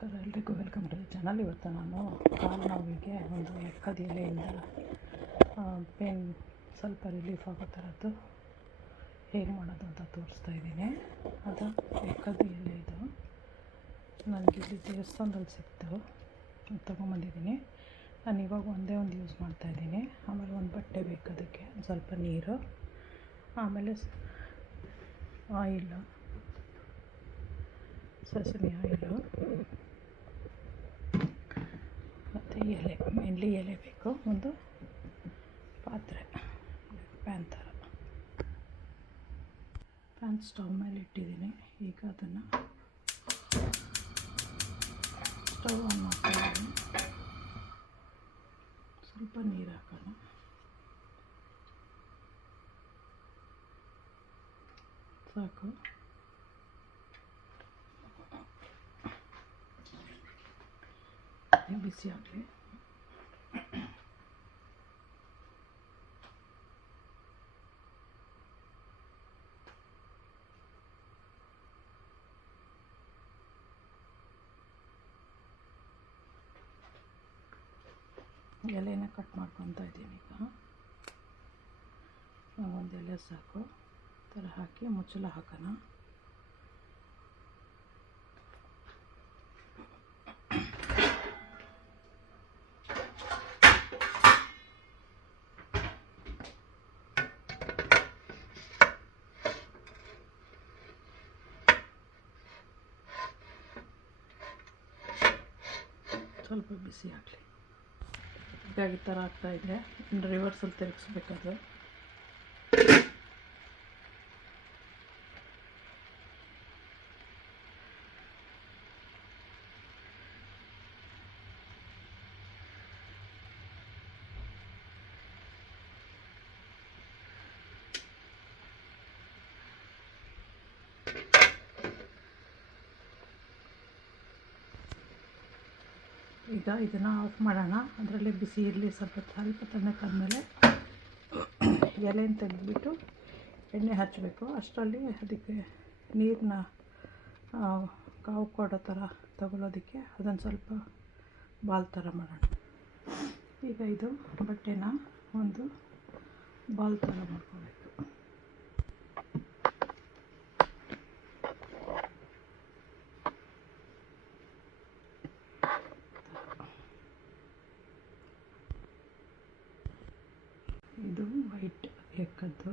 ನಮಸ್ಕಾರ ಎಲ್ರಿಗೂ, welcome to the channel. ಇವತ್ತು ನಾನು ಕಾಲು ನೋವಿಗೆ ಒಂದು ಎಕ್ಕದ ಎಲೆಯಿಂದ ಪೇನ್ ಸ್ವಲ್ಪ ರಿಲೀಫ್ ಆಗೋ ಥರದ್ದು ಹೇಗೆ ಮಾಡೋದು ಅಂತ ತೋರಿಸ್ತಾ ಇದ್ದೀನಿ. ಅದು ಎಕ್ಕದ ಎಲೆ ಇದು ನನಗೆ ಇಲ್ಲಿ ದೇವಸ್ಥಾನದಲ್ಲಿ ಸಿಕ್ತು, ತೊಗೊಂಬಂದಿದ್ದೀನಿ. ನಾನು ಇವಾಗ ಒಂದೇ ಒಂದು ಯೂಸ್ ಮಾಡ್ತಾಯಿದ್ದೀನಿ. ಆಮೇಲೆ ಒಂದು ಬಟ್ಟೆ ಬೇಕು, ಅದಕ್ಕೆ ಸ್ವಲ್ಪ ನೀರು, ಆಮೇಲೆ ಆಯಿಲು, ಸಸಮಿ ಆಯಿಲು ಮತ್ತು ಎಲೆ, ಮೇನ್ಲಿ ಎಲೆ ಬೇಕು. ಒಂದು ಪಾತ್ರೆ, ಪ್ಯಾನ್ ಥರ ಪ್ಯಾನ್ ಸ್ಟವ್ ಮೇಲೆ ಇಟ್ಟಿದ್ದೀನಿ. ಈಗ ಅದನ್ನು ಸ್ಟವ್ ಆನ್ ಮಾಡ್ತಾಯಿದ್ದೀನಿ. ಸ್ವಲ್ಪ ನೀರು ಹಾಕೋಣ. ಸಾಕು. ಬಿಸಿ ಆಗಲಿ. ಎಲೆನ ಕಟ್ ಮಾಡ್ಕೊತಾ ಇದ್ದೀನಿ. ಈಗ ಒಂದು ಎಲೆ ಸಾಕು ಥರ ಹಾಕಿ ಮುಚ್ಚಳ ಹಾಕೋಣ. ಸ್ವಲ್ಪ ಬಿಸಿ ಆಗಲಿ. ಹೀಗಾಗಿ ಈ ಥರ ಆಗ್ತಾಯಿದೆ. ರಿವರ್ಸಲ್ಲಿ ತಿರುಗಿಸ್ಬೇಕದು. ಈಗ ಇದನ್ನು ಆಫ್ ಮಾಡೋಣ. ಅದರಲ್ಲೇ ಬಿಸಿ ಇರಲಿ. ಸ್ವಲ್ಪ ತಣ್ಣಕ್ಕಾದ್ಮೇಲೆ ಎಲೆನ ತೆಗೆದುಬಿಟ್ಟು ಎಣ್ಣೆ ಹಚ್ಚಬೇಕು. ಅಷ್ಟರಲ್ಲಿ ಅದಕ್ಕೆ ನೀರನ್ನ ಕಾವು ಕೊಡೋ ಥರ ತಗೊಳ್ಳೋದಕ್ಕೆ ಅದನ್ನು ಸ್ವಲ್ಪ ಬಾಲ್ ಥರ ಮಾಡೋಣ. ಈಗ ಇದು ಬಟ್ಟೆನ ಒಂದು ಬಾಲ್ ಥರ ಮಾಡ್ಕೋಬೇಕು. ಇದು ವೈಟ್ ಎಕ್ಕದ್ದು